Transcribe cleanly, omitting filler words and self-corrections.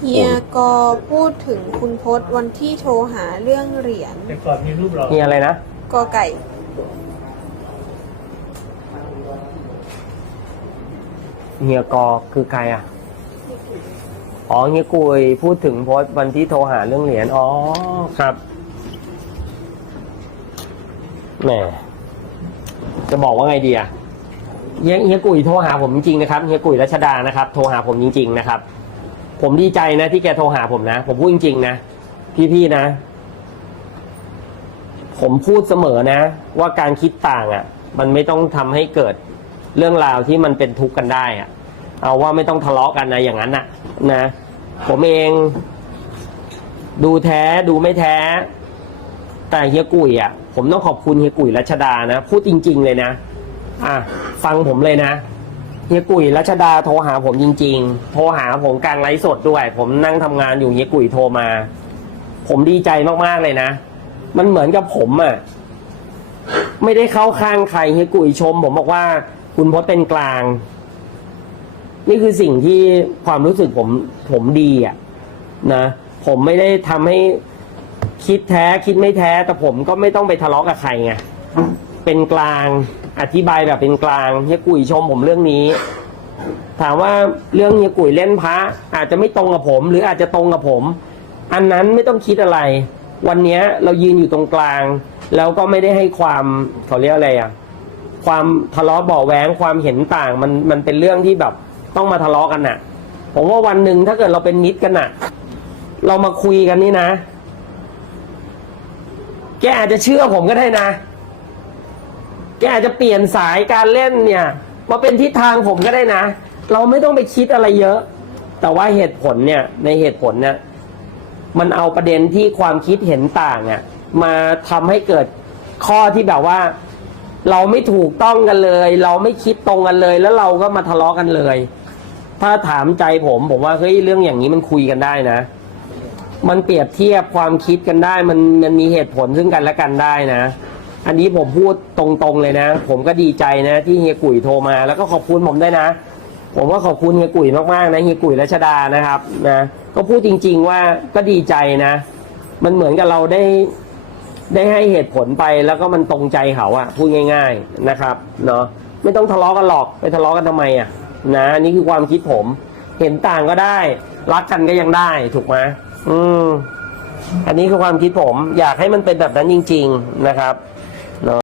เฮียก็พูดถึงคุณพจน์วันที่โทรหาเรื่องเหรียญ แต่ก่อนมีรูปเรา เฮียอะไรนะ กอไก่ เฮียกอคือใครอ่ะอ๋อเฮียกุยพูดถึงโพสต์วันที่โทรหาเรื่องเหรียญอ๋อครับแหมจะบอกว่าไงดีอ่ะเฮียกุยโทรหาผมจริงๆนะครับเฮียกุยรัชดานะครับโทรหาผมจริงๆนะครับผมดีใจนะที่แกโทรหาผมนะผมพูดจริงๆนะพี่ๆนะผมพูดเสมอนะว่าการคิดต่างอ่ะมันไม่ต้องทำให้เกิดเรื่องราวที่มันเป็นทุกข์กันได้อ่ะเอาว่าไม่ต้องทะเลาะกันนะอย่างนั้นนะผมเองดูแท้ดูไม่แท้แต่เฮียกุยอ่ะผมต้องขอบคุณเฮียกุยรัชดานะพูดจริงๆเลยนะฟังผมเลยนะเฮียกุยรัชดาโทรหาผมจริงๆโทรหาผมกลางไลฟ์สดด้วยผมนั่งทำงานอยู่เฮียกุยโทรมาผมดีใจมากๆเลยนะมันเหมือนกับผมอ่ะไม่ได้เข้าข้างใครเฮียกุยชมผมบอกว่าคุณพจน์เป็นกลางนี่คือสิ่งที่ความรู้สึกผมดีอ่ะนะผมไม่ได้ทำให้คิดแท้คิดไม่แท้แต่ผมก็ไม่ต้องไปทะเลาะกับใครไงเป็นกลางอธิบายแบบเป็นกลางเฮียกุยชมผมเรื่องนี้ถามว่าเรื่องเฮียกุยเล่นพระอาจจะไม่ตรงกับผมหรืออาจจะตรงกับผมอันนั้นไม่ต้องคิดอะไรวันนี้เรายืนอยู่ตรงกลางแล้วก็ไม่ได้ให้ความเขาเรียกอะไรอ่ะความทะเลาะเบาะแว้งความเห็นต่างมันเป็นเรื่องที่แบบต้องมาทะเลาะกันน่ะผมว่าวันหนึ่งถ้าเกิดเราเป็นมิตรกันน่ะเรามาคุยกันนี่นะแกอาจจะเชื่อผมก็ได้นะแกอาจจะเปลี่ยนสายการเล่นเนี่ยมาเป็นทิศทางผมก็ได้นะเราไม่ต้องไปคิดอะไรเยอะแต่ว่าเหตุผลเนี่ยในเหตุผลเนี่ยมันเอาประเด็นที่ความคิดเห็นต่างเนี่ยมาทำให้เกิดข้อที่แบบว่าเราไม่ถูกต้องกันเลยเราไม่คิดตรงกันเลยแล้วเราก็มาทะเลาะกันเลยถ้าถามใจผมว่าเฮ้ยเรื่องอย่างนี้มันคุยกันได้นะมันเปรียบเทียบความคิดกันได้มันมีเหตุผลซึ่งกันและกันได้นะอันนี้ผมพูดตรงๆเลยนะผมก็ดีใจนะที่เฮียกุยโทรมาแล้วก็ขอบคุณผมด้วยนะผมก็ขอบคุณเฮียกุยมากๆนะเฮียกุยรัชดานะครับนะก็พูดจริงๆว่าก็ดีใจนะมันเหมือนกับเราได้ให้เหตุผลไปแล้วก็มันตรงใจเขาอะพูดง่ายๆนะครับเนาะไม่ต้องทะเลาะกันหรอกไปทะเลาะกันทำไมอะนะนี่คือความคิดผมเห็นต่างก็ได้รักกันก็ยังได้ถูกไหมอันนี้คือความคิดผมอยากให้มันเป็นแบบนั้นจริงๆนะครับ